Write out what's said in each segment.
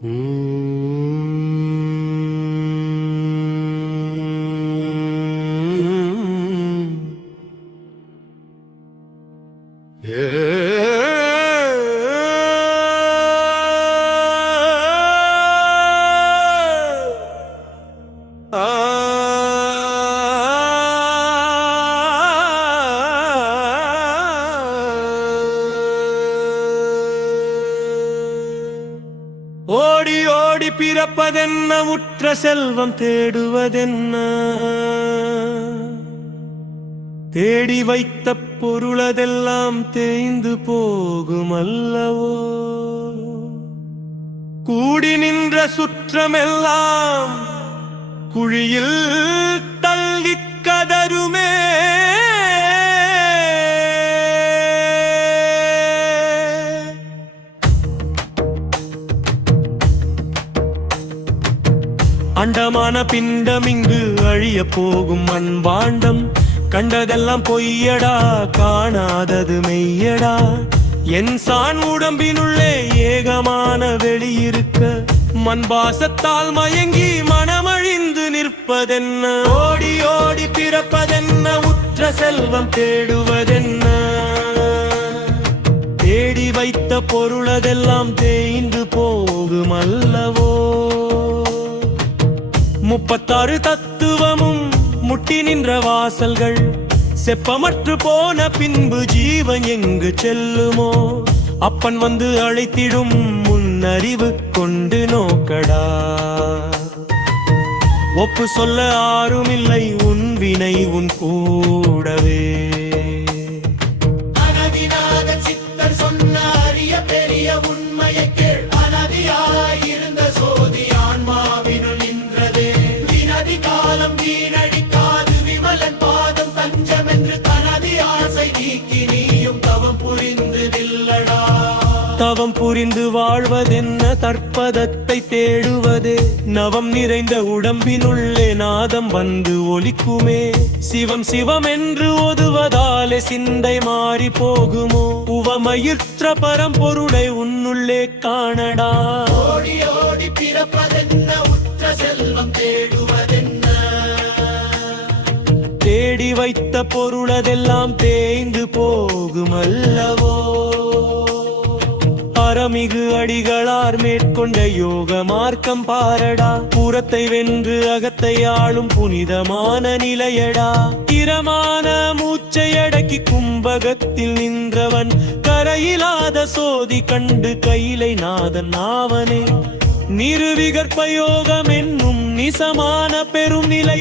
ஓடி ஓடி பிறப்பதென்ன, உற்ற செல்வம் தேடுவதென்ன, தேடி வைத்த பொருளதெல்லாம் தேய்ந்து போகும் அல்லவோ. கூடி நின்ற சுற்றமெல்லாம் குழியில் தள்ளி கதருமே. அண்டமான பிண்டம் இங்கு அழிய போகும் மண்பாண்டம். கண்டதெல்லாம் பொய்யடா, காணாதது மெய்யடா. என் சான் உடம்பினுள்ளே ஏகமான வெளியிருக்க, மண்பாசத்தால் மயங்கி மனமழிந்து நிற்பதென்ன. ஓடி ஓடி பிறப்பதென்ன, உற்ற செல்வம் தேடுவதென்ன, தேடி வைத்த பொருளதெல்லாம் தேய்ந்து போகும் அல்லவோ. 36 தத்துவமும் முட்டி நின்ற வாசல்கள், செப்பமற்று போன பின்பு ஜீவன் எங்கு செல்லுமோ. அப்பன் வந்து அழைத்திடும் முன்னறிவு கொண்டு நோக்கடா. ஒப்பு சொல்ல ஆருமில்லை, உன் வினை உன் கூடவே. சித்தர் சொன்ன அரிய பெரிய உண்மையை கேள். அனதியாயிருந்த சோதி ஆன்மாவினுள் நின்றதே. வினதி காலம் வீணடிக்காது விமலன் பாதம் தஞ்சம் என்று தனது ஆசை நீக்கி நீயும் தவம் புரிந்து நில்லடா. தவம் புரிந்து வாழ்வதென்ன, தற்பதத்தை தேடுவதே. நவம் நிறைந்த உடம்பினுள்ளே நாதம் வந்து ஒலிக்குமே. சிவம் சிவம் என்று ஓதுவதாலே சிந்தை மாறி போகுமோ. உவமயிற்ற பரம்பொருளை உன்னுள்ளே காணடா. ஓடி ஓடி பிறப்பதென்ன, உற்ற செல்வம் தேடுவதென்ன, தேடி வைத்த பொருளதெல்லாம் தேய்ந்து போகும் அல்லவோ. அறமிகு அடிகளார் மேற்கொண்ட யோக மார்க்கம் பாரடா. புறத்தை வென்று அகத்தை ஆளும் புனிதமான நிலையடா. இரமான மூச்சை அடக்கி கும்பகத்தில் நின்றவன், கரையிலாத சோதி கண்டு கையிலை நாதன் ஆவனே. நிருவிகற்பயோகம் என்னும் நிசமான பெரும் நிலை,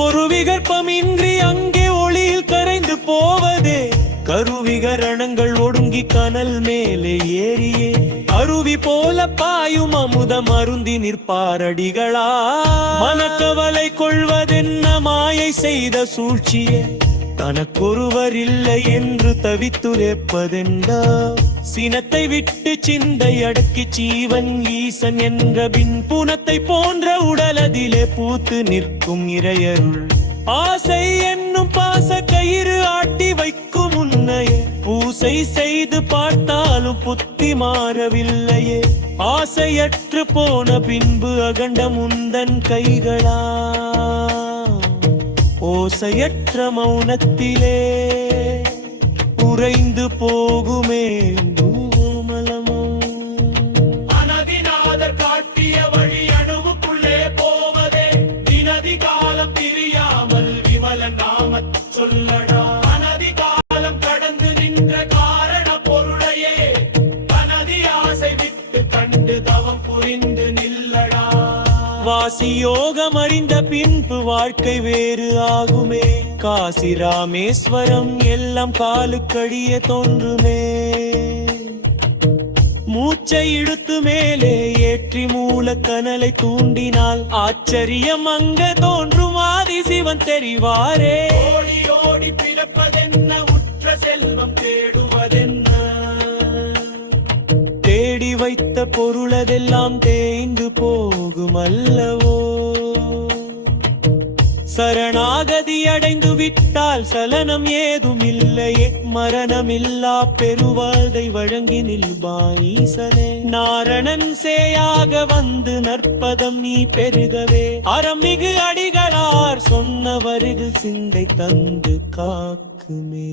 ஒரு விகற்பமின்றி அங்கே ஒளியில் கரைந்து போவதே. கருவிகரணங்கள் ஒடுங்கி கனல் மேலே ஏறியே, அருவி போல பாயும் அமுதம் அருந்தி நிற்பாரடிகளா. மனக்கவலை கொள்வதென்ன, மாயை செய்த சூழ்ச்சியே. தனக்கொருவர் இல்லை என்று தவித்துரைப்பதெண்டா. சினத்தை விட்டு சிந்தை அடக்கி ஜீவன் ஈசன் என்ற பின் புனத்தை போன்ற உடலதிலே பூத்து நிற்கும் இறையருள். ஆசை என்னும் பாச கயிறு ஆட்டி வைக்கும் உன்னையே. பூசை செய்து பார்த்தாலும் புத்தி மாறவில்லையே. ஆசையற்று போன பின்பு அகண்ட முந்தன் கைகளா. ஓசையற்ற மௌனத்திலே உறைந்து போகுமே தூமலமோ. அனதிநாதர் காட்டிய வழி அணுவுக்குள்ளே போவதே. தினதி காலம் பிரியாமல் விமலன் நாம சொல்லடா. அனதி காலம் கடந்து நின்ற காரண பொருளையே, அனதி ஆசை விட்டு கண்டு தவம் புரிந்து நில்லடா. வாசி யோகம் அறிந்த பின்பு வாழ்க்கை வேறு ஆகுமே. காசி ராமேஸ்வரம் எல்லாம் காலுக்கடிய தோன்றுமே. மூச்சை இழுத்து மேலே ஏற்றி மூல கனலை தூண்டினால் ஆச்சரியம் அங்க தோன்றும். ஆதி சிவன் தெரிவாரே. ஓடி ஓடி பிறப்பதென்ன, உற்ற செல்வம் தேடுவதென்ன, தேடி வைத்த பொருளதெல்லாம் தேய்ந்து போகும் அல்லவோ. சரணாகதி அடைந்து விட்டால் சலனம் ஏதும் இல்லையே மரணமில்லா பெருவாழ்வை வழங்கி நில்பாய் ஈசனே நாரணன் சேயாக வந்து நற்பதம் நீ பெருகவே அறமிகு அடிகளார் சொன்ன வருகில் சிந்தை தந்து காக்குமே.